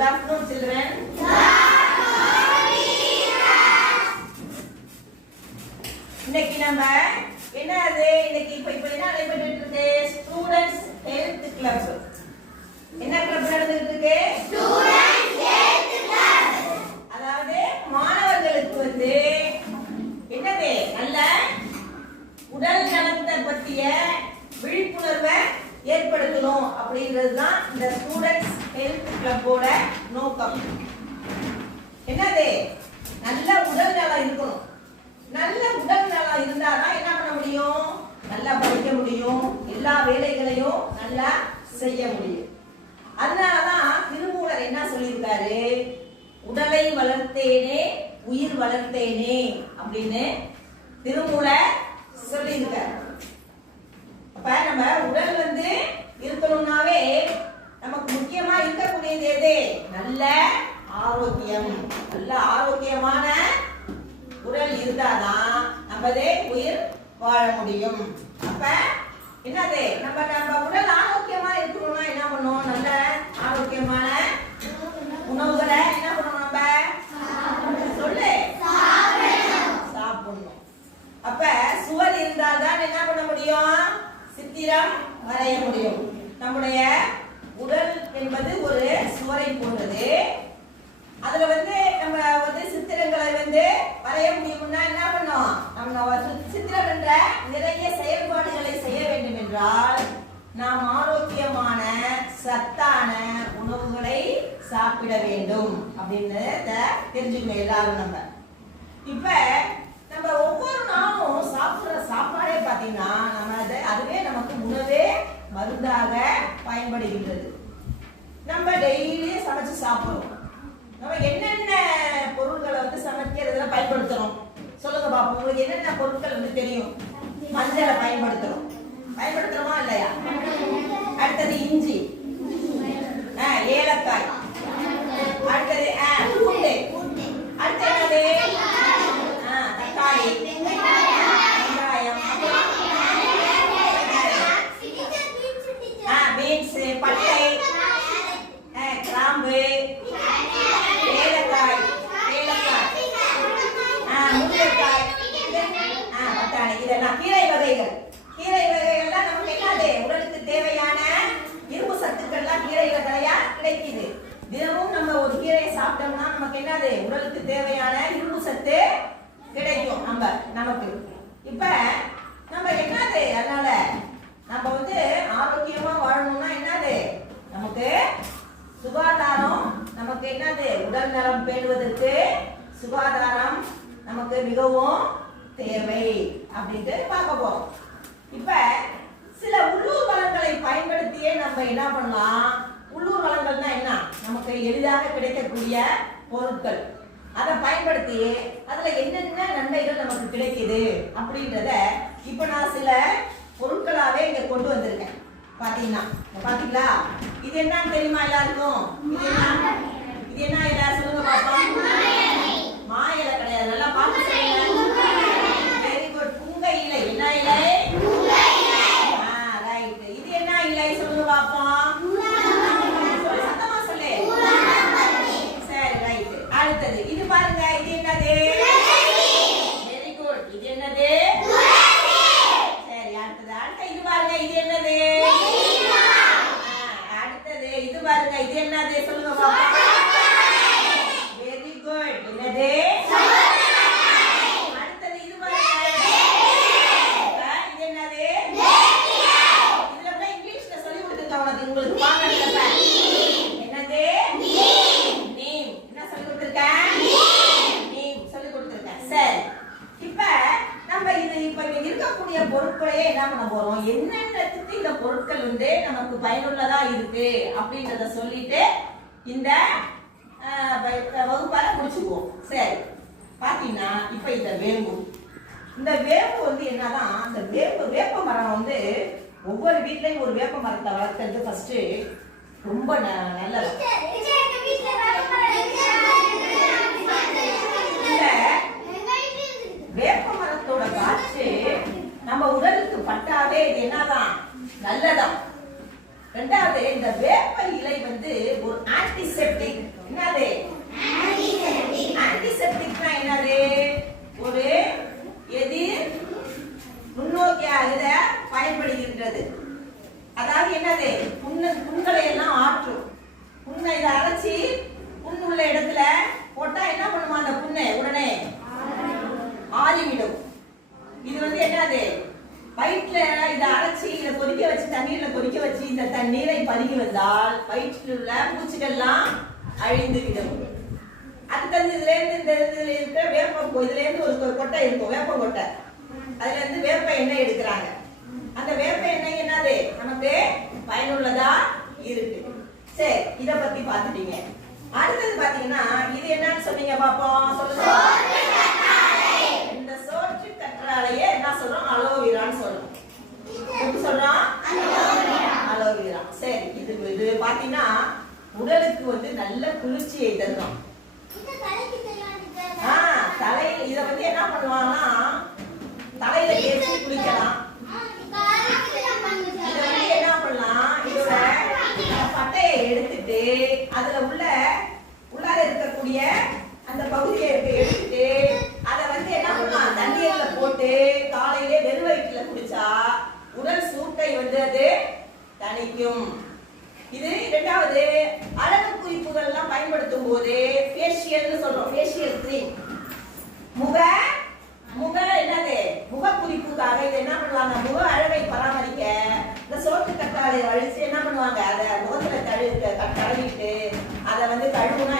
Good afternoon, children. இன்னைக்கு நம்ம என்னது இன்னைக்கு இப்ப என்ன நடைபெற்றுட்டு இருக்கு? Students health club. என்ன கிளப் நடந்துட்டு இருக்கு? Students health club. அதாவது மாணவர்களுக்கு என்னது நல்ல உடல் நலத்தை பற்றிய விழிப்புணர்வை ஏற்படுத்தணும் அப்படிங்கிறது தான் இந்த ஸ்டூடண்ட்ஸ் ஹெல்த் கிளப்போட நோக்கம். என்னது நல்ல உடல் நலம் இருக்கணும். நல்ல உடல் நலம் இருந்தாதான் என்ன பண்ண முடியும்? நல்லா படிக்க முடியும், எல்லா வேலைகளையும் நல்லா செய்ய முடியும். அதனாலதான் திருமூலர் என்ன சொல்லியிருக்காரு? உடலை வளர்த்தேனே உயிர் வளர்த்தேனே அப்படின்னு திருமூலர் சொல்லியிருக்காரு. அப்ப நம்ம உடல் இருக்கணும்னாவே நமக்கு முக்கியமா இருக்கக்கூடியது எது? நல்ல ஆரோக்கியம். நல்ல ஆரோக்கியமான உடல் இருந்தாதான் நம்மதே உயிர் வாழ முடியும். அப்ப என்னது நம்ம உடல் ஆரோக்கியமா இருக்கணும்னா என்ன பண்ணணும்? நல்ல ஆரோக்கியமான உணவுகளை என்ன பண்ணணும்? நம்ம சொல்லு சாப்பிடணும். அப்ப சுவர் இருந்தால்தான் என்ன பண்ண முடியும்? சித்திரம் வரைய முடியும். நம்முடைய உடல் என்பது ஒரு சுவரை போன்றது. அதுல நம்ம சித்திரங்களை வரைய முடியும்னா என்ன பண்ணும்? நம்ம சித்திரம் என்ற நிறைய செயல்பாடுகளை செய்ய வேண்டும் என்றால் நாம் ஆரோக்கியமான சத்தான உணவுகளை சாப்பிட வேண்டும் அப்படின்னு தெரிஞ்சுக்கணும் எல்லாரும். இப்ப நம்ம ஒவ்வொரு நாளும் சாப்பிடுற சாப்பாடே பாத்தீங்கன்னா அதுவே நமக்கு உணவே மருந்தாக பயன்படுகின்றது. நம்ம டெய்லி சமைச்சு சாப்பிடுறோம். நம்ம என்னென்ன பொருட்களை சமைக்கிறதுல பயன்படுத்துறோம் சொல்லுங்க பாப்போம். உங்களுக்கு என்னென்ன பொருட்கள் தெரியும்? மஞ்சளை பயன்படுத்துறோமா இல்லையா? அடுத்தது இஞ்சி, ஏலக்காய், அடுத்தது பூண்டு, அடுத்தது தக்காளி, வெங்காயம், பீன்ஸ், பட்டை, கிராம்பு, ஏலக்காய், முருங்கைக்காய், பட்டாணி, இதெல்லாம் கீரை வகைகள். கீரை வகைகள்லாம் நமக்கு என்னது? உடலுக்கு தேவையான இரும்பு சத்துக்கள்லாம் கீரைகள் கிடைக்குது. தினமும் நம்ம ஒரு கீரையை சாப்பிட்டோம்னா நமக்கு என்னது? உடலுக்கு தேவையான இரும்பு சத்து கிடைக்கும் நமக்கு. இப்ப நம்ம என்னது? அதனால நம்ம ஆரோக்கியமா வாழணும்னா என்னது? நமக்கு சுகாதாரம். நமக்கு என்னது? உடல் நலம் பேணுவதற்கு சுகாதாரம் நமக்கு மிகவும் தேவை அப்படின்ட்டு பார்க்க போறோம். இப்ப சில உள்ளூர் வளங்களை பயன்படுத்தியே நம்ம என்ன பண்ணலாம்? உள்ளூர் வளங்கள்னா என்ன? நமக்கு எளிதாக கிடைக்கக்கூடிய பொருட்கள். அதை பயன்படுத்தி அதுல என்னென்ன நன்மைகள் நமக்கு கிடைக்குது அப்படின்றத இப்ப நான் சில பொருட்களாவே இங்க கொண்டு வந்திருக்கேன். பாத்தீங்களா? இது என்னன்னு தெரியுமா எல்லாருக்கும்? இது என்ன இலை சொல்லுங்க பாப்போம். மா இலை கிடையாது. நல்லா பார்த்து சொல்லுங்க. Very good. புங்கை இலை. என்ன இலை? ரைட். இது என்ன இலை சொல்லுங்க பாப்போம். சத்தமா சொல்லு. சரி, ரைட். அடுத்தது இது பாருங்க. இது என்னது? Very good. இது என்னது? சரி, அடுத்தது இது பாருங்க. இது என்னது? அடுத்தது இது பாருங்க. இது என்னது சொல்லுங்க பாப்போம். Very good. என்னது? அடுத்தது இது பாருங்க. இது என்னது? இதுல இங்கிலீஷ்ல சொல்லி கொடுத்துருக்கேன் உங்களுக்கு. பாருங்க. என்னது? நீம். என்ன சொல்லி கொடுத்துருக்கேன்? நீம் சொல்லி கொடுத்துருக்கேன். சரி, இப்ப நம்ம இப்ப இருக்கக்கூடிய பொருட்களையே என்ன பண்ண போறோம்? என்னென்னத்துக்கு இந்த பொருட்கள் நமக்கு பயனுள்ளதா இருக்கு அப்படின்றத சொல்லிட்டு இந்த வகுப்பால முடிச்சுக்குவோம். சரி, பாத்தீங்கன்னா இப்ப இந்த வேம்பு என்னதான்? அந்த வேப்ப மரம் ஒவ்வொரு வீட்லயும் ஒரு வேப்ப மரத்தை வளர்க்கறது ஃபர்ஸ்ட் ரொம்ப நல்லது. வேப்ப மரத்தோட காற்று நம்ம உடலுக்கு பட்டாவே இது என்னதான்? நல்லதான். ரெண்டாவது, இந்த வேப்ப இலை ஒரு ஆன்டிசெப்டிக் உள்ள இடத்துல போட்டா என்ன பண்ணுமா அந்த புண்ணு உடனே ஆறிவிடும். இது வந்து என்னது வயிற்றுல இதை அரைச்சி இதை கொதிக்க வச்சு தண்ணீர்ல கொதிக்க வச்சு இந்த தண்ணீரை பருகி வந்தால் வயிற்றில் உள்ள பூச்சிகள்லாம் அழிந்து விடும். அடுத்தது இதுல இருந்து இந்த இதுல இருக்கிற வேப்ப இதுல இருந்து ஒரு கொட்டை இருக்கும், வேப்ப கொட்டை. அதுல இருந்து வேப்ப எண்ணெய் எடுக்கிறாங்க. அந்த வேப்ப எண்ணெய் என்னது நமக்கு பயனுள்ளதா இருக்கு. சரி, இத பத்தி பாத்துட்டீங்க. அடுத்தது பாத்தீங்கன்னா இது என்னன்னு சொன்னீங்க பாப்போம், சொல்லுங்க. இந்த சோற்று கற்றாழையே என்ன சொல்றோம், அலோவேரான்னு சொல்றோம். எப்படி சொல்றோம், அலோவேரா. சரி, இது பாத்தீங்கன்னா உடலுக்கு வந்து நல்ல குளிர்ச்சியை தரும். தலையில இத வந்து என்ன பண்ணுவாங்கன்னா தலையில தேய்ச்சி குளிக்கலாம். இத வந்து என்ன பண்ணலாம், இதோட பட்டையை எடுத்துட்டு அதுல உள்ளார இருக்கக்கூடிய அந்த பகுதியை எடுத்துட்டு அதை வந்து என்ன பண்ணலாம், தண்ணீர்ல போட்டு காலையிலே வெறும் வயிற்றுல குடிச்சா உடல் சூட்டை வந்து அது தணிக்கும். இது இரண்டாவது. அழகு குறிப்புகள் எல்லாம் பயன்படுத்தும் போது ஃபேஷியல்னு சொல்றோம், ஃபேஷியல் கிரீம். முக என்னது முக குறிப்புக்காக இதை என்ன பண்ணுவாங்க, முக அழகை பராமரிக்க இந்த சோற்று கற்றாழை அழிச்சு என்ன பண்ணுவாங்க, அதை முகத்துல தடவிட்டு அதை வந்து கழுவுனா